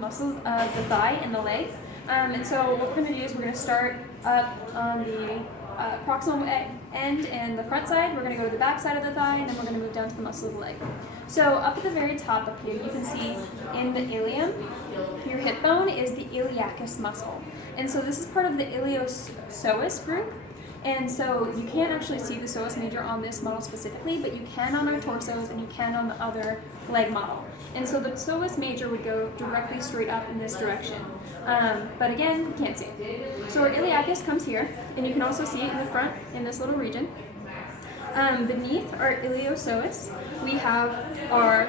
muscles of the thigh and the leg. And so what we're going to do is we're going to start up on the proximal end and the front side. We're going to go to the back side of the thigh, and then we're going to move down to the muscle of the leg. So up at the very top up here, you can see in the ilium, your hip bone is the iliacus muscle. And so this is part of the iliopsoas group. And so you can't actually see the psoas major on this model specifically, but you can on our torsos and you can on the other leg model. And so the psoas major would go directly straight up in this direction. But again, you can't see it. So our iliacus comes here, and you can also see it in the front in this little region. Beneath our iliopsoas, we have our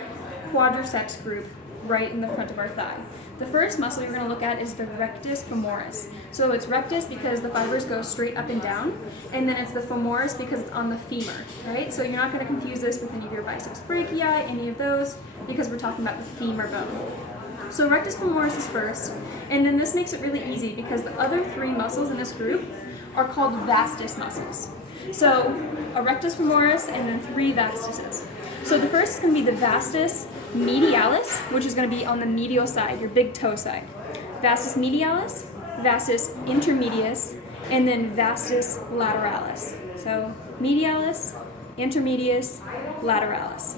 quadriceps group right in the front of our thigh. The first muscle you're going to look at is the rectus femoris. So it's rectus because the fibers go straight up and down, and then it's the femoris because it's on the femur, right? So you're not going to confuse this with any of your biceps brachii, any of those, because we're talking about the femur bone. So rectus femoris is first, and then this makes it really easy because the other three muscles in this group are called vastus muscles. So a rectus femoris and then three vastuses. So the first is going to be the vastus medialis, which is going to be on the medial side, your big toe side. Vastus medialis, vastus intermedius, and then vastus lateralis. So medialis, intermedius, lateralis.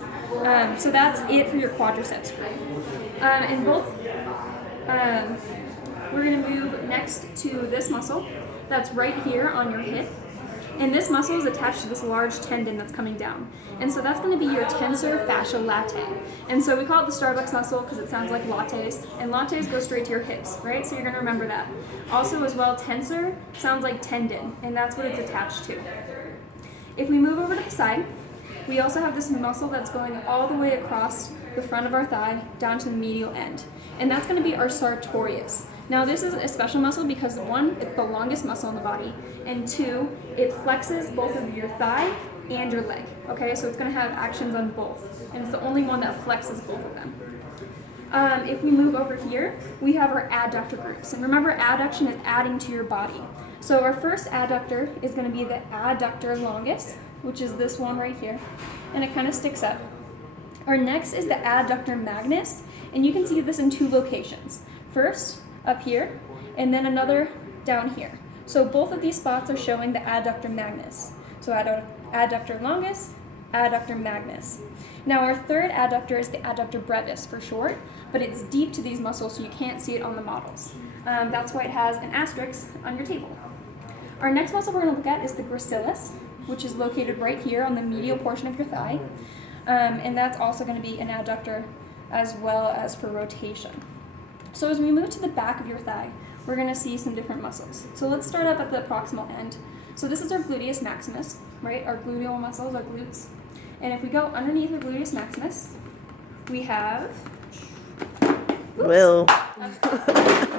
So that's it for your quadriceps group. And both, we're going to move next to this muscle that's right here on your hip. And this muscle is attached to this large tendon that's coming down. And so that's going to be your tensor fasciae latae. And so we call it the Starbucks muscle because it sounds like lattes. And lattes go straight to your hips, right? So you're going to remember that. Also as well, tensor sounds like tendon, and that's what it's attached to. If we move over to the side, we also have this muscle that's going all the way across the front of our thigh down to the medial end. And that's going to be our sartorius. Now this is a special muscle because one, it's the longest muscle in the body, and two, it flexes both of your thigh and your leg. Okay, so it's going to have actions on both, and it's the only one that flexes both of them. If we move over here, we have our adductor groups, and remember adduction is adding to your body. So our first adductor is going to be the adductor longus, which is this one right here, and it kind of sticks up. Our next is the adductor magnus, and you can see this in two locations. First, up here, and then another down here. So both of these spots are showing the adductor magnus. So adductor longus, adductor magnus. Now our third adductor is the adductor brevis for short, but it's deep to these muscles so you can't see it on the models. That's why it has an asterisk on your table. Our next muscle we're going to look at is the gracilis, which is located right here on the medial portion of your thigh. And that's also going to be an adductor as well as for rotation. So as we move to the back of your thigh, we're going to see some different muscles. So let's start up at the proximal end. So this is our gluteus maximus, right? Our gluteal muscles, our glutes. And if we go underneath our gluteus maximus, we have... Will.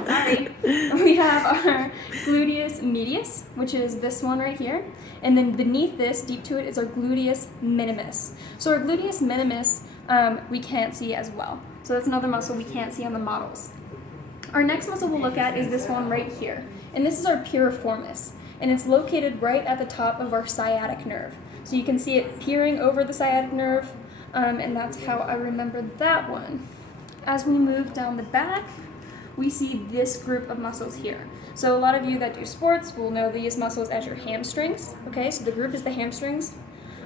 Sorry. We have our gluteus medius, which is this one right here. And then beneath this, deep to it, is our gluteus minimus. So our gluteus minimus, we can't see as well. So that's another muscle we can't see on the models. Our next muscle we'll look at is this one right here. And this is our piriformis. And it's located right at the top of our sciatic nerve. So you can see it peering over the sciatic nerve, and that's how I remembered that one. As we move down the back, we see this group of muscles here. So a lot of you that do sports will know these muscles as your hamstrings. Okay, so the group is the hamstrings.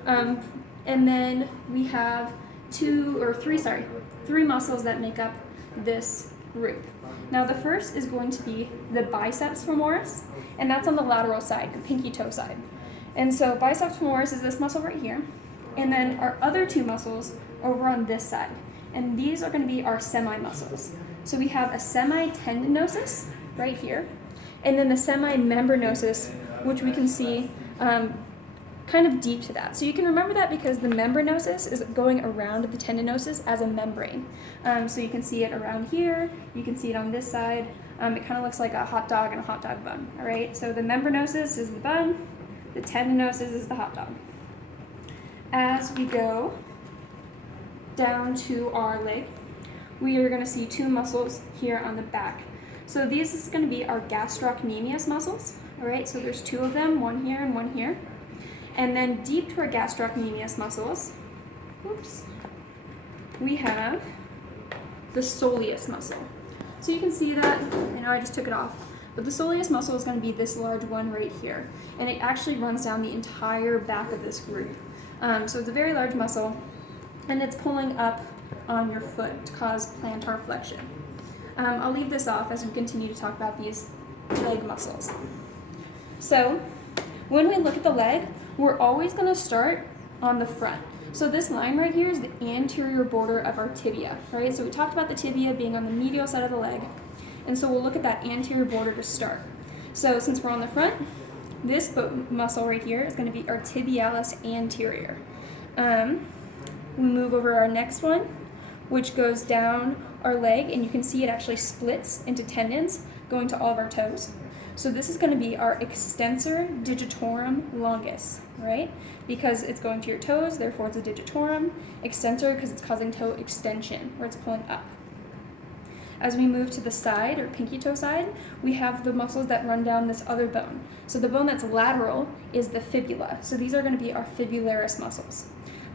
And then we have three muscles that make up this group. Now the first is going to be the biceps femoris, and that's on the lateral side, the pinky toe side. And so biceps femoris is this muscle right here, and then our other two muscles over on this side. And these are going to be our semi-muscles. So we have a semitendinosus right here, and then the semimembranosus, which we can see kind of deep to that. So you can remember that because the membranosus is going around the tendinosus as a membrane. So you can see it around here, you can see it on this side. It kind of looks like a hot dog and a hot dog bun, all right? So the membranosus is the bun, the tendinosus is the hot dog. As we go down to our leg, we are going to see two muscles here on the back. So these is going to be our gastrocnemius muscles, all right? So there's two of them, one here and one here. And then deep to our gastrocnemius muscles, we have the soleus muscle. So you can see that, I know I just took it off, but the soleus muscle is going to be this large one right here, and it actually runs down the entire back of this group. So it's a very large muscle, and it's pulling up on your foot to cause plantar flexion. I'll leave this off as we continue to talk about these leg muscles. So when we look at the leg, we're always going to start on the front. So this line right here is the anterior border of our tibia, right? So we talked about the tibia being on the medial side of the leg, and so we'll look at that anterior border to start. So since we're on the front, this muscle right here is going to be our tibialis anterior. We move over our next one, which goes down our leg, and you can see it actually splits into tendons going to all of our toes. So this is going to be our extensor digitorum longus, right? Because it's going to your toes, therefore it's a digitorum. Extensor because it's causing toe extension, where it's pulling up. As we move to the side, or pinky toe side, we have the muscles that run down this other bone. So the bone that's lateral is the fibula. So these are going to be our fibularis muscles.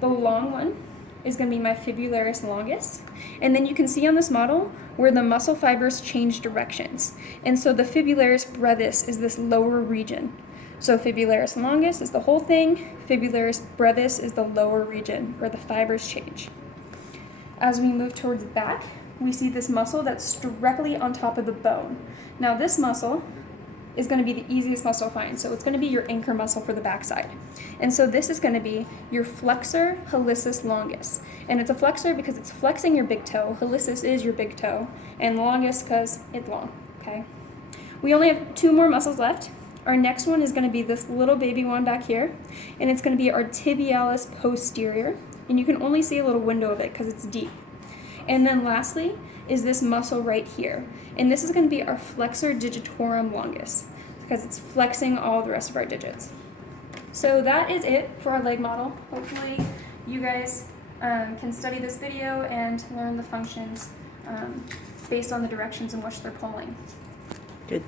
The long one is going to be my fibularis longus. And then you can see on this model where the muscle fibers change directions. And so the fibularis brevis is this lower region. So fibularis longus is the whole thing, fibularis brevis is the lower region where the fibers change. As we move towards the back, we see this muscle that's directly on top of the bone. Now this muscle is going to be the easiest muscle to find. So it's going to be your anchor muscle for the backside. And so this is going to be your flexor hallucis longus. And it's a flexor because it's flexing your big toe. Hallucis is your big toe. And longus because it's long, okay? We only have 2 more muscles left. Our next one is going to be this little baby one back here. And it's going to be our tibialis posterior. And you can only see a little window of it because it's deep. And then lastly is this muscle right here. And this is going to be our flexor digitorum longus because it's flexing all the rest of our digits. So that is it for our leg model. Hopefully you guys can study this video and learn the functions based on the directions in which they're pulling. Good.